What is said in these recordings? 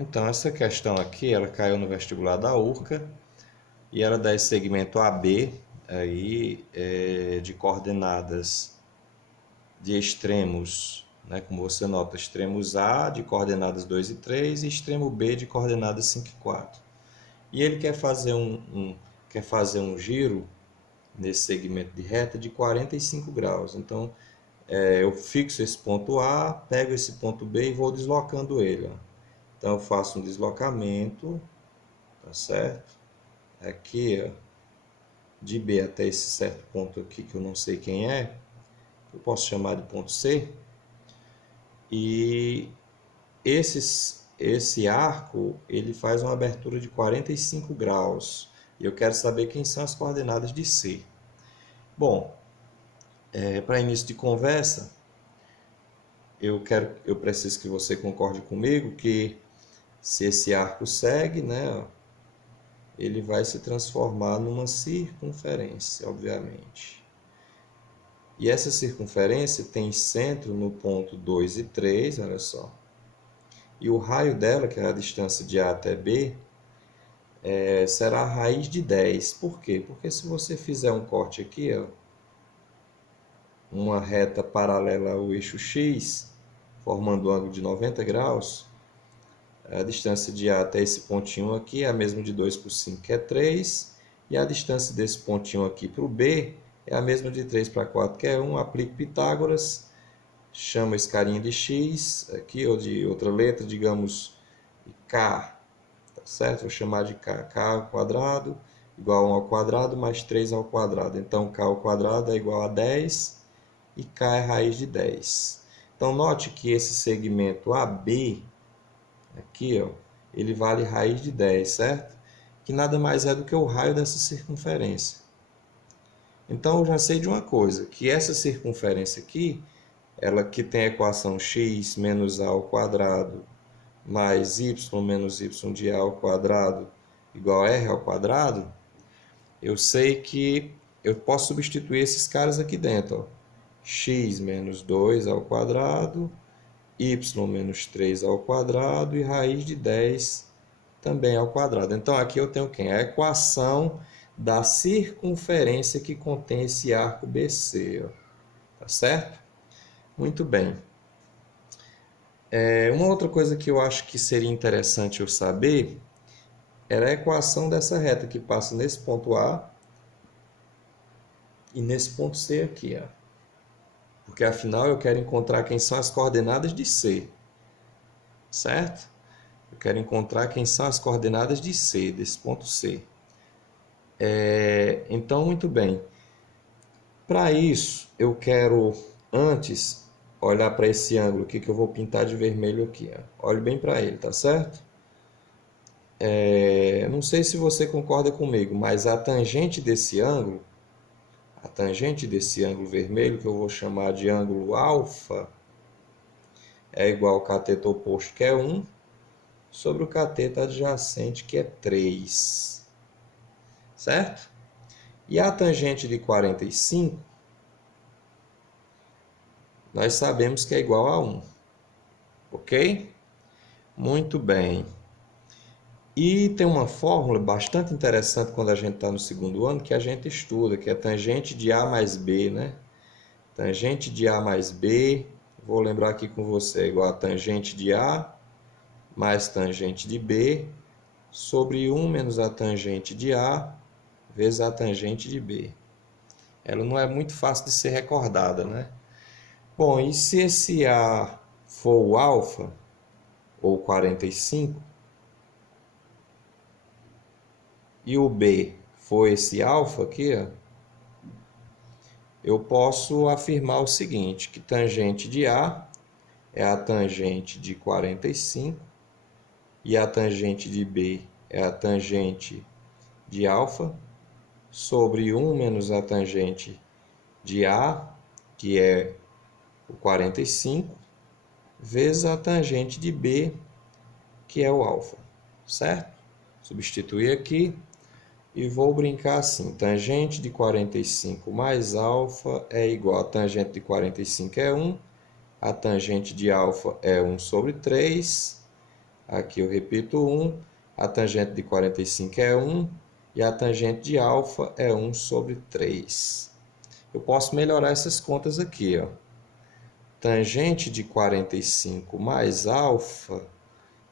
Então, essa questão aqui, ela caiu no vestibular da URCA e ela dá esse segmento AB aí, de coordenadas de extremos, né, como você nota, extremos A de coordenadas 2 e 3 e extremo B de coordenadas 5 e 4. E ele quer fazer um giro nesse segmento de reta de 45 graus. Então, eu fixo esse ponto A, pego esse ponto B e vou deslocando ele. Ó. Então, eu faço um deslocamento, tá certo? Aqui, ó, de B até esse certo ponto aqui, que eu não sei quem é, eu posso chamar de ponto C. E esse arco, ele faz uma abertura de 45 graus. E eu quero saber quem são as coordenadas de C. Bom, para início de conversa, eu preciso que você concorde comigo que se esse arco segue, né, ele vai se transformar numa circunferência, obviamente. E essa circunferência tem centro no ponto 2 e 3, olha só. E o raio dela, que é a distância de A até B, será a raiz de 10. Por quê? Porque se você fizer um corte aqui, ó, uma reta paralela ao eixo X, formando um ângulo de 90 graus, a distância de A até esse pontinho aqui é a mesma de 2 por 5, que é 3. E a distância desse pontinho aqui para o B é a mesma de 3 para 4, que é 1. Aplico Pitágoras, chamo esse carinha de X, aqui, ou de outra letra, digamos K, tá certo? Vou chamar de K. K ao quadrado igual a 1 ao quadrado mais 3 ao quadrado. Então, K ao quadrado é igual a 10 e K é raiz de 10. Então, note que esse segmento AB, aqui, ó, ele vale raiz de 10, certo? Que nada mais é do que o raio dessa circunferência. Então, eu já sei de uma coisa, que essa circunferência aqui, ela que tem a equação x menos a ao quadrado mais y menos y de a ao quadrado igual a r ao quadrado, eu sei que eu posso substituir esses caras aqui dentro. Ó. X menos 2 ao quadrado, y menos 3 ao quadrado e raiz de 10 também ao quadrado. Então, aqui eu tenho quem? A equação da circunferência que contém esse arco BC. Ó. Tá certo? Muito bem. Uma outra coisa que eu acho que seria interessante eu saber era a equação dessa reta que passa nesse ponto A e nesse ponto C aqui. Ó. Porque afinal eu quero encontrar quem são as coordenadas de C. Certo? Eu quero encontrar quem são as coordenadas de C, desse ponto C. Então, muito bem. Para isso, eu quero antes olhar para esse ângulo aqui que eu vou pintar de vermelho aqui. Ó. Olhe bem para ele, tá certo? Não sei se você concorda comigo, mas a tangente desse ângulo vermelho, que eu vou chamar de ângulo alfa, é igual ao cateto oposto, que é 1, sobre o cateto adjacente, que é 3. Certo? E a tangente de 45, nós sabemos que é igual a 1. Ok? Muito bem. E tem uma fórmula bastante interessante quando a gente está no segundo ano, que a gente estuda, que é tangente de A mais B, né? Tangente de A mais B, vou lembrar aqui com você, é igual a tangente de A mais tangente de B sobre 1 menos a tangente de A vezes a tangente de B. Ela não é muito fácil de ser recordada, né? Bom, e se esse A for o alfa, ou 45, e o B for esse alfa aqui, ó, eu posso afirmar o seguinte, que tangente de A é a tangente de 45 e a tangente de B é a tangente de alfa sobre 1 menos a tangente de A, que é o 45, vezes a tangente de B, que é o alfa, certo? Substituir aqui e vou brincar assim, tangente de 45 mais alfa é igual a tangente de 45 é 1, a tangente de alfa é 1 sobre 3, Aqui eu repito 1, a tangente de 45 é 1 e a tangente de alfa é 1 sobre 3. Eu posso melhorar essas contas aqui, ó. Tangente de 45 mais alfa,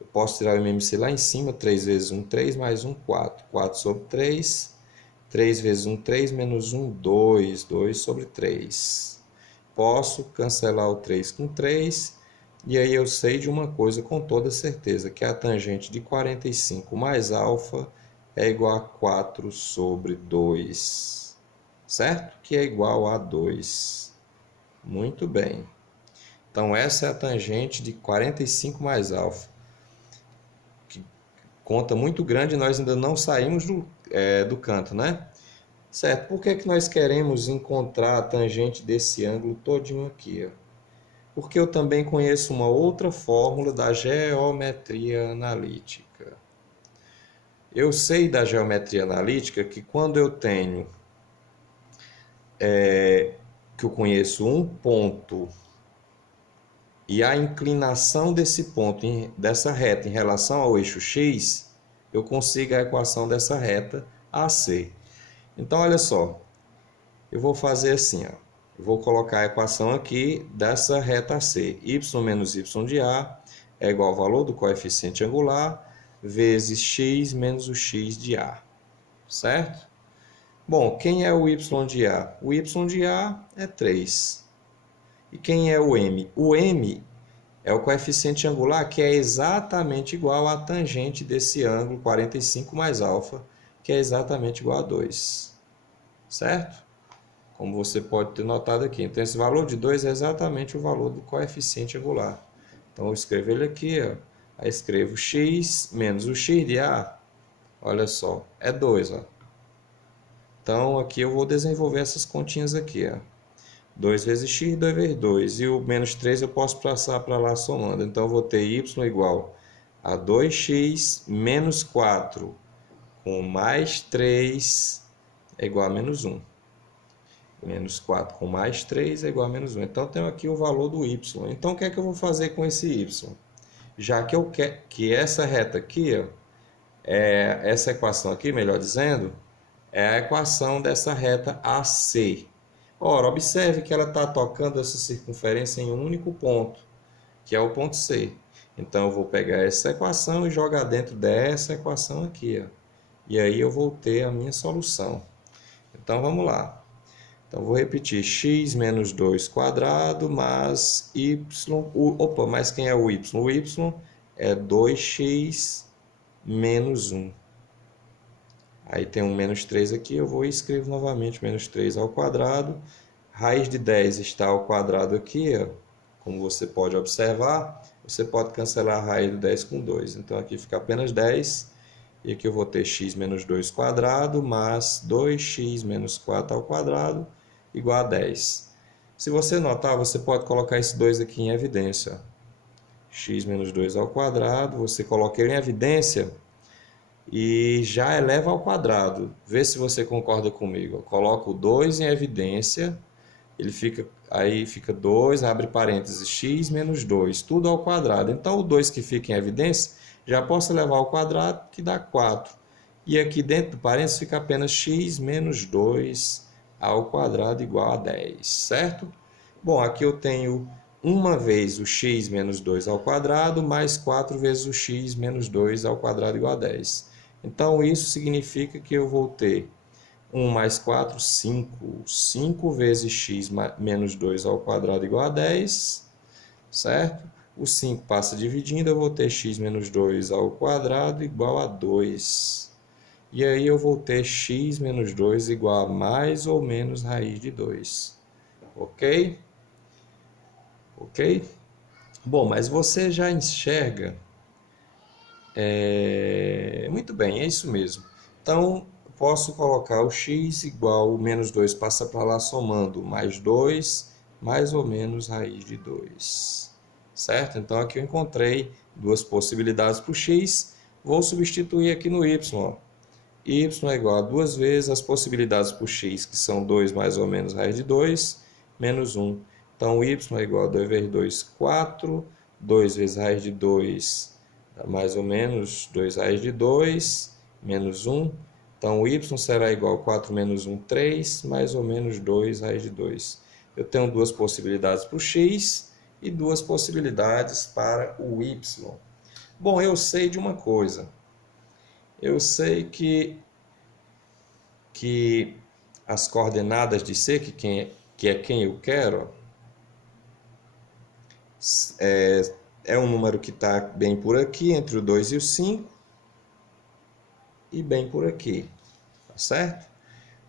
eu posso tirar o MMC lá em cima, 3 vezes 1, 3, mais 1, 4. 4 sobre 3, 3 vezes 1, 3, menos 1, 2, 2 sobre 3. Posso cancelar o 3 com 3, e aí eu sei de uma coisa com toda certeza, que a tangente de 45 mais alfa é igual a 4 sobre 2, certo? Que é igual a 2. Muito bem. Então, essa é a tangente de 45 mais alfa. Que conta muito grande, nós ainda não saímos do canto, né? Certo? Por que nós queremos encontrar a tangente desse ângulo todinho aqui, ó? Porque eu também conheço uma outra fórmula da geometria analítica. Eu sei da geometria analítica que quando eu tenho, que eu conheço um ponto e a inclinação desse ponto, dessa reta em relação ao eixo x, eu consigo a equação dessa reta AC. Então, olha só, eu vou fazer assim, ó. Eu vou colocar a equação aqui dessa reta AC. Y menos y de A é igual ao valor do coeficiente angular vezes x menos o x de A. Certo? Bom, quem é o y de A? O y de A é 3. E quem é o m? O m é o coeficiente angular que é exatamente igual à tangente desse ângulo 45 mais alfa, que é exatamente igual a 2. Certo? Como você pode ter notado aqui. Então, esse valor de 2 é exatamente o valor do coeficiente angular. Então, eu escrevo ele aqui, ó. Aí escrevo x menos o x de A. Olha só, é 2, ó. Então, aqui eu vou desenvolver essas continhas aqui, ó. 2 vezes x, 2 vezes 2. E o menos 3 eu posso passar para lá somando. Então, eu vou ter y igual a 2x menos 4 com mais 3 é igual a menos 1. Menos 4 com mais 3 é igual a menos 1. Então, tenho aqui o valor do y. Então, o que é que eu vou fazer com esse y? Já que eu quero que essa reta aqui, ó, essa equação aqui, melhor dizendo, é a equação dessa reta AC. Ora, observe que ela está tocando essa circunferência em um único ponto, que é o ponto C. Então, eu vou pegar essa equação e jogar dentro dessa equação aqui, ó. E aí eu vou ter a minha solução. Então, vamos lá. Então, vou repetir, x menos 2 quadrado mais y... Opa, mas quem é o y? O y é 2x menos 1. Aí tem um menos 3 aqui, eu vou e escrevo novamente menos 3 ao quadrado. Raiz de 10 está ao quadrado aqui, ó. Como você pode observar, você pode cancelar a raiz de 10 com 2. Então, aqui fica apenas 10. E aqui eu vou ter x menos 2 quadrado mais 2x menos 4 ao quadrado igual a 10. Se você notar, você pode colocar esse 2 aqui em evidência. X menos 2 ao quadrado, você coloca ele em evidência e já eleva ao quadrado. Vê se você concorda comigo. Eu coloco o 2 em evidência, aí fica 2, abre parênteses, x menos 2, tudo ao quadrado. Então, o 2 que fica em evidência, já posso elevar ao quadrado, que dá 4. E aqui dentro do parênteses fica apenas x menos 2 ao quadrado igual a 10, certo? Bom, aqui eu tenho uma vez o x menos 2 ao quadrado, mais 4 vezes o x menos 2 ao quadrado igual a 10. Então, isso significa que eu vou ter 1 mais 4, 5. 5 vezes x menos 2 ao quadrado igual a 10, certo? O 5 passa dividindo, eu vou ter x menos 2 ao quadrado igual a 2. E aí eu vou ter x menos 2 igual a mais ou menos raiz de 2. Ok? Ok? Bom, mas você já enxerga... Muito bem, é isso mesmo. Então, posso colocar o x igual o menos 2 passa para lá somando mais 2, mais ou menos raiz de 2. Certo? Então, aqui eu encontrei duas possibilidades para o x. Vou substituir aqui no y. Y é igual a 2 vezes as possibilidades para o x, que são 2 mais ou menos raiz de 2, menos 1. Então, y é igual a 2 vezes 2, 4. 2 vezes raiz de 2 Dá mais ou menos 2 raiz de 2, menos 1. Então, o y será igual a 4 menos 1, 3, mais ou menos 2 raiz de 2. Eu tenho duas possibilidades para o x e duas possibilidades para o y. Bom, eu sei de uma coisa. Eu sei que as coordenadas de C, que é quem eu quero, é um número que está bem por aqui, entre o 2 e o 5, e bem por aqui, tá certo?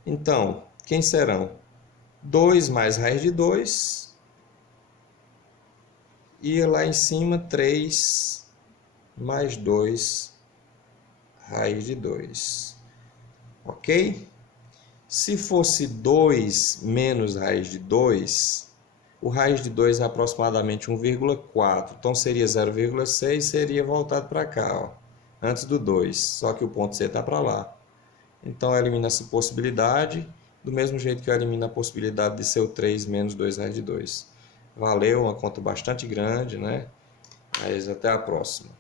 Então, quem serão? 2 mais raiz de 2, e lá em cima 3 mais 2 raiz de 2, ok? Se fosse 2 menos raiz de 2, o raiz de 2 é aproximadamente 1,4. Então seria 0,6, seria voltado para cá, ó, antes do 2. Só que o ponto C está para lá. Então eu elimino essa possibilidade, do mesmo jeito que eu elimino a possibilidade de ser o 3 menos 2 raiz de 2. Valeu, uma conta bastante grande, né? Mas até a próxima.